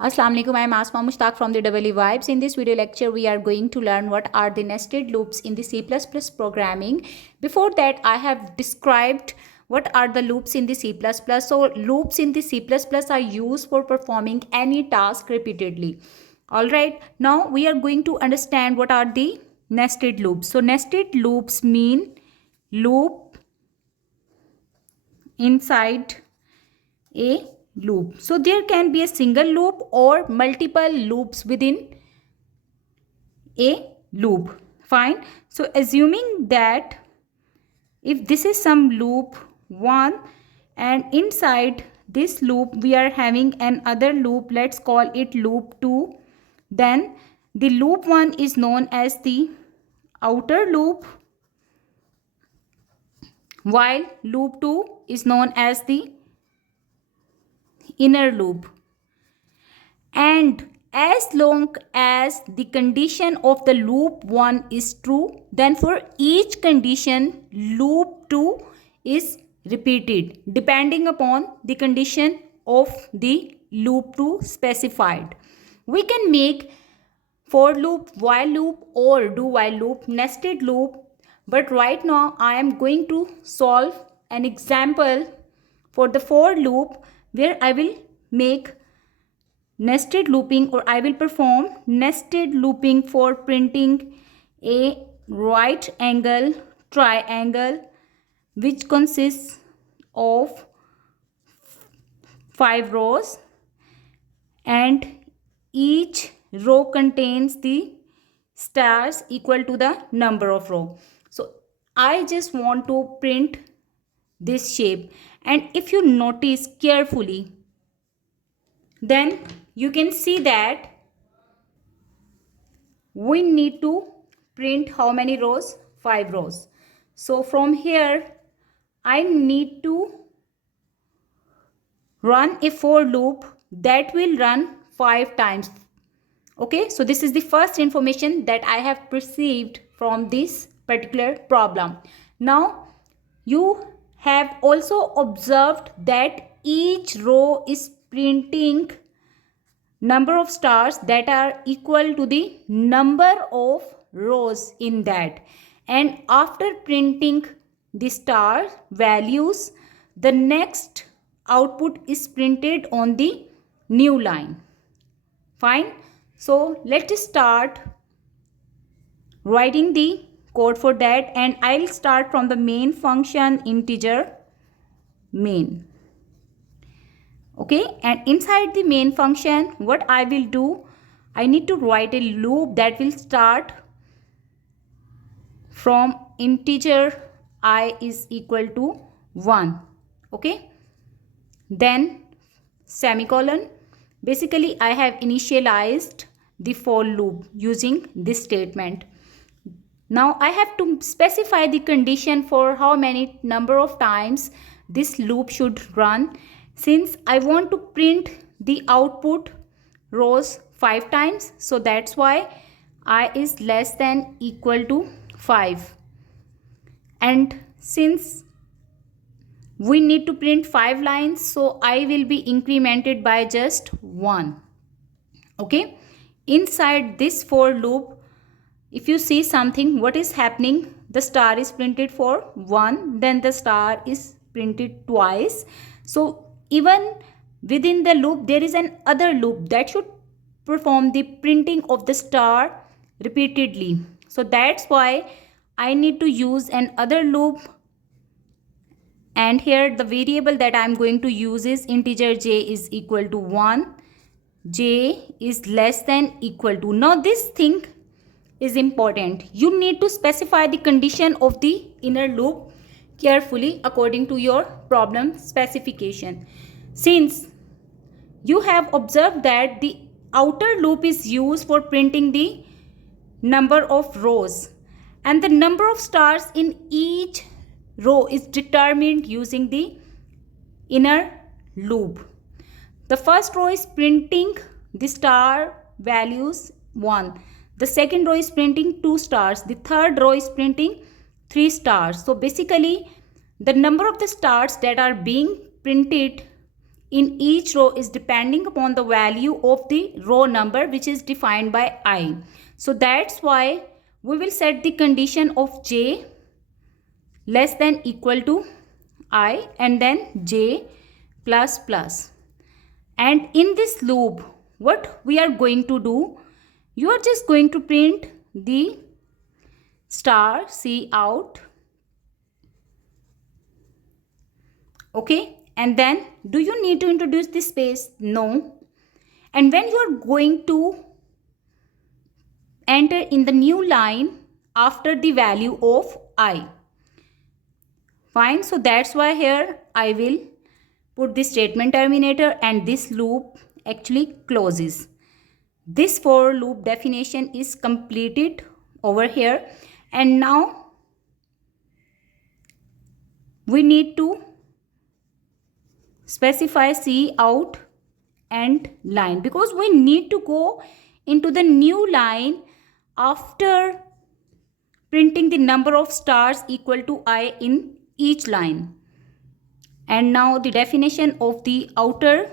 Assalamu alaikum. I am Asma Mushtaq from the Double Vibes. In this video lecture, we are going to learn what are the nested loops in the C++ programming. Before that, I have described what are the loops in the C++. So loops in the C++ are used for performing any task repeatedly. Alright, now we are going to understand what are the nested loops. So nested loops mean loop inside a loop. So there can be a single loop or multiple loops within a loop. Fine. So assuming that if this is some loop 1 and inside this loop we are having another loop, let's call it loop 2, then the loop 1 is known as the outer loop while loop 2 is known as the inner loop. And as long as the condition of the loop 1 is true, then for each condition loop 2 is repeated depending upon the condition of the loop 2 specified. We can make for loop, while loop or do while loop, nested loop, but right now I am going to solve an example for the for loop where I will make nested looping, or I will perform nested looping for printing a right angle triangle which consists of 5 rows and each row contains the stars equal to the number of row. So I just want to print this shape, and if you notice carefully, then you can see that we need to print how many rows? 5 rows. So from here I need to run a for loop that will run 5 times. Okay, so this is the first information that I have perceived from this particular problem. Now you have also observed that each row is printing number of stars that are equal to the number of rows in that, and after printing the star values, the next output is printed on the new line. Fine. So let's start writing the code for that, and I'll start from the main function integer main. Okay, and inside the main function what I will do, I need to write a loop that will start from integer I is equal to 1. Okay, then semicolon. Basically I have initialized the for loop using this statement. Now I have to specify the condition for how many number of times this loop should run. Since I want to print the output rows 5 times, so that's why I is less than equal to 5. And since we need to print 5 lines, so I will be incremented by just 1. Okay, inside this for loop, if you see something, what is happening, the star is printed for 1, then the star is printed twice. So even within the loop there is an other loop that should perform the printing of the star repeatedly. So that's why I need to use an other loop, and here the variable that I am going to use is integer j is equal to 1, j is less than equal to. Now this thing is important. You need to specify the condition of the inner loop carefully according to your problem specification. Since you have observed that the outer loop is used for printing the number of rows, and the number of stars in each row is determined using the inner loop. The first row is printing the star values 1. The second row is printing 2 stars. The third row is printing 3 stars. So basically the number of the stars that are being printed in each row is depending upon the value of the row number which is defined by I. So that's why we will set the condition of j less than equal to I and then j plus plus. And in this loop, what we are going to do, you are just going to print the star C out. Okay, and then do you need to introduce the space? No. And when you are going to enter in the new line after the value of I. Fine, so that's why here I will put the statement terminator and this loop actually closes. This for loop definition is completed over here, and now we need to specify C out and line because we need to go into the new line after printing the number of stars equal to I in each line. And now the definition of the outer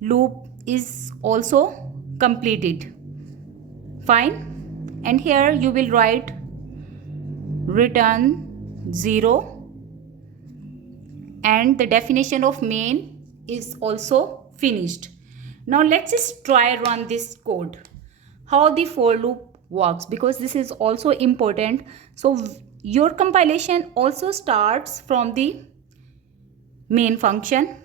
loop is also completed. Fine. And here you will write return 0 and the definition of main is also finished. Now let's just try run this code. How the for loop works, because this is also important. So your compilation also starts from the main function,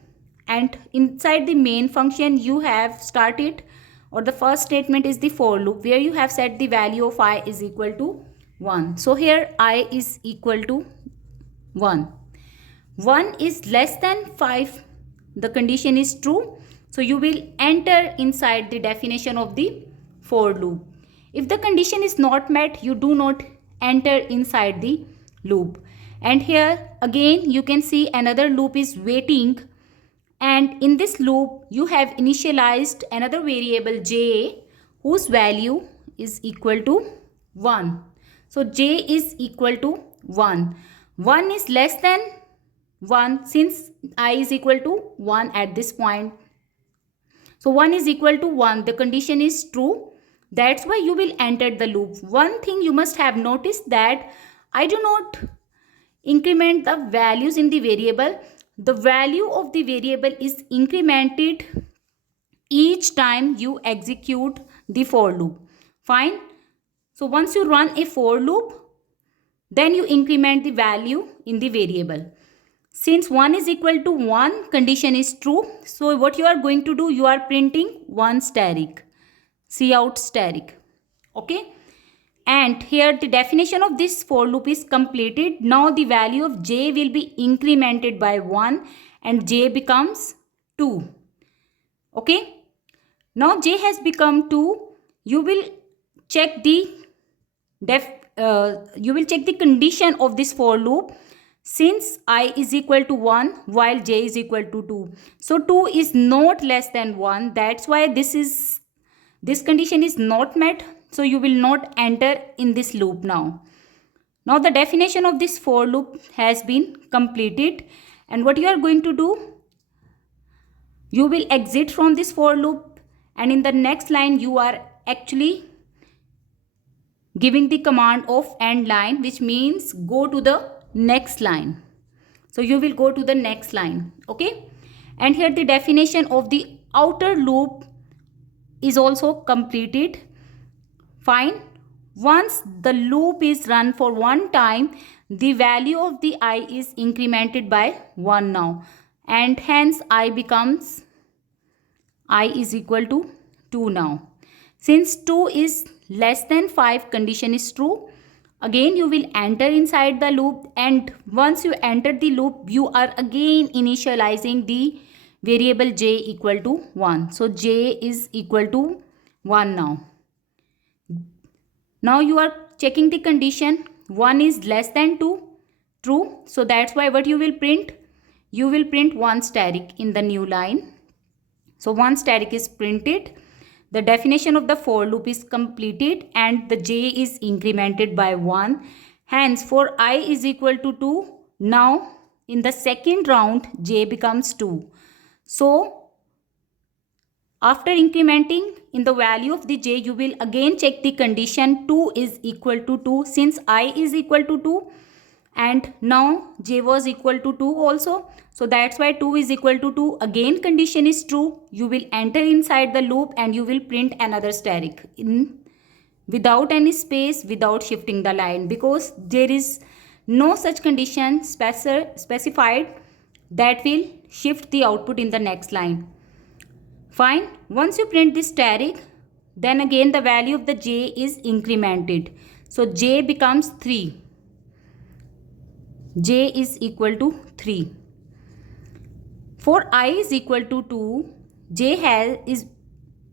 and inside the main function you have started, or the first statement is the for loop where you have set the value of I is equal to 1. So here I is equal to 1. 1 is less than 5. The condition is true. So you will enter inside the definition of the for loop. If the condition is not met, you do not enter inside the loop. And here again you can see another loop is waiting, and in this loop you have initialized another variable j whose value is equal to 1. So j is equal to 1. 1 is less than 1 since I is equal to 1 at this point. So 1 is equal to 1. The condition is true. That's why you will enter the loop. One thing you must have noticed that I do not increment the values in the variable. The value of the variable is incremented each time you execute the for loop. Fine. So once you run a for loop, then you increment the value in the variable. Since 1 is equal to 1, condition is true. So what you are going to do, you are printing 1 static, cout static. Okay. And here the definition of this for loop is completed. Now the value of j will be incremented by 1 and j becomes 2. Okay. Now j has become 2. You will check the condition of this for loop. Since I is equal to 1 while j is equal to 2. So 2 is not less than 1. That's why this condition is not met. So you will not enter in this loop now. Now the definition of this for loop has been completed. And what you are going to do, you will exit from this for loop, and in the next line you are actually giving the command of end line, which means go to the next line. So you will go to the next line. Okay. And here the definition of the outer loop is also completed. Fine. Once the loop is run for one time, the value of the I is incremented by 1 now, and hence I becomes I is equal to 2 now. Since 2 is less than 5, condition is true. Again you will enter inside the loop, and once you enter the loop, you are again initializing the variable j equal to 1. So j is equal to 1 now. Now you are checking the condition. 1 is less than 2. True. So that's why what you will print? You will print 1 static in the new line. So 1 static is printed. The definition of the for loop is completed and the j is incremented by 1. Hence for I is equal to 2. Now in the second round j becomes 2. So after incrementing in the value of the j, you will again check the condition 2 is equal to 2, since I is equal to 2 and now j was equal to 2 also. So that's why 2 is equal to 2. Again condition is true. You will enter inside the loop and you will print another static in without any space, without shifting the line, because there is no such condition specified that will shift the output in the next line. Fine. Once you print this static, then again the value of the j is incremented. So j becomes 3. J is equal to 3. For I is equal to 2, j is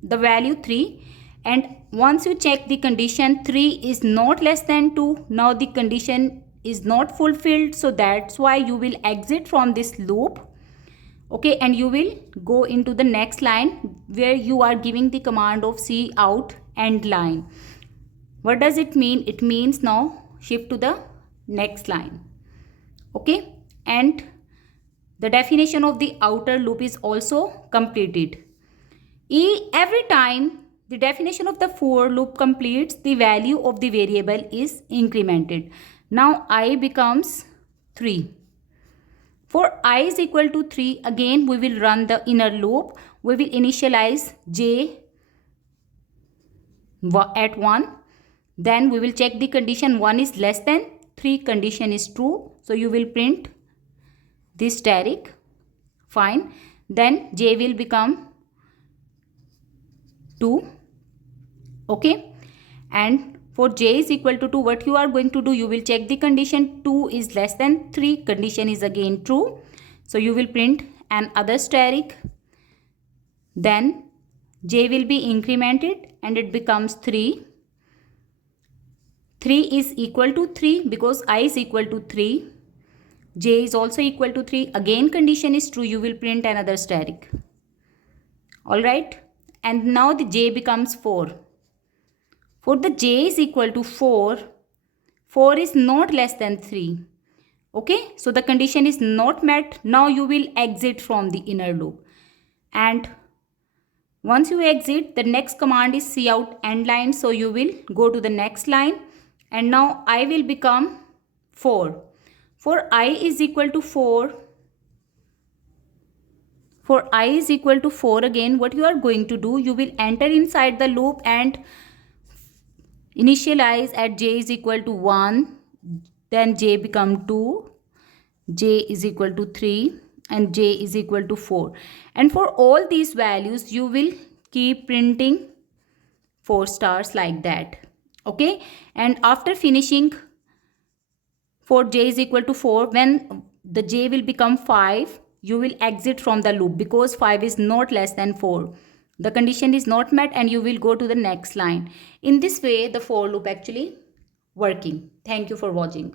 the value 3, and once you check the condition 3 is not less than 2, now the condition is not fulfilled, so that's why you will exit from this loop. Okay, and you will go into the next line where you are giving the command of cout end line. What does it mean? It means now shift to the next line. Okay, and the definition of the outer loop is also completed. Every time the definition of the for loop completes, the value of the variable is incremented. Now I becomes 3. For I is equal to 3, again we will run the inner loop. We will initialize j at 1. Then we will check the condition 1 is less than 3. Condition is true. So you will print this static. Fine. Then j will become 2. Okay. And for j is equal to 2, what you are going to do, you will check the condition 2 is less than 3. Condition is again true. So you will print another static. Then j will be incremented and it becomes 3. 3 is equal to 3 because I is equal to 3. J is also equal to 3. Again condition is true. You will print another static. Alright. And now the j becomes 4. For the j is equal to 4, 4 is not less than 3. Okay, so the condition is not met. Now you will exit from the inner loop. And once you exit, the next command is cout end line. So you will go to the next line. And now I will become 4. For I is equal to 4. For I is equal to 4 again, what you are going to do, you will enter inside the loop and initialize at j is equal to 1, then j become 2, j is equal to 3 and j is equal to 4. And for all these values, you will keep printing 4 stars like that. Okay, and after finishing for j is equal to 4, when the j will become 5, you will exit from the loop because 5 is not less than 4. The condition is not met and you will go to the next line. In this way, the for loop actually working. Thank you for watching.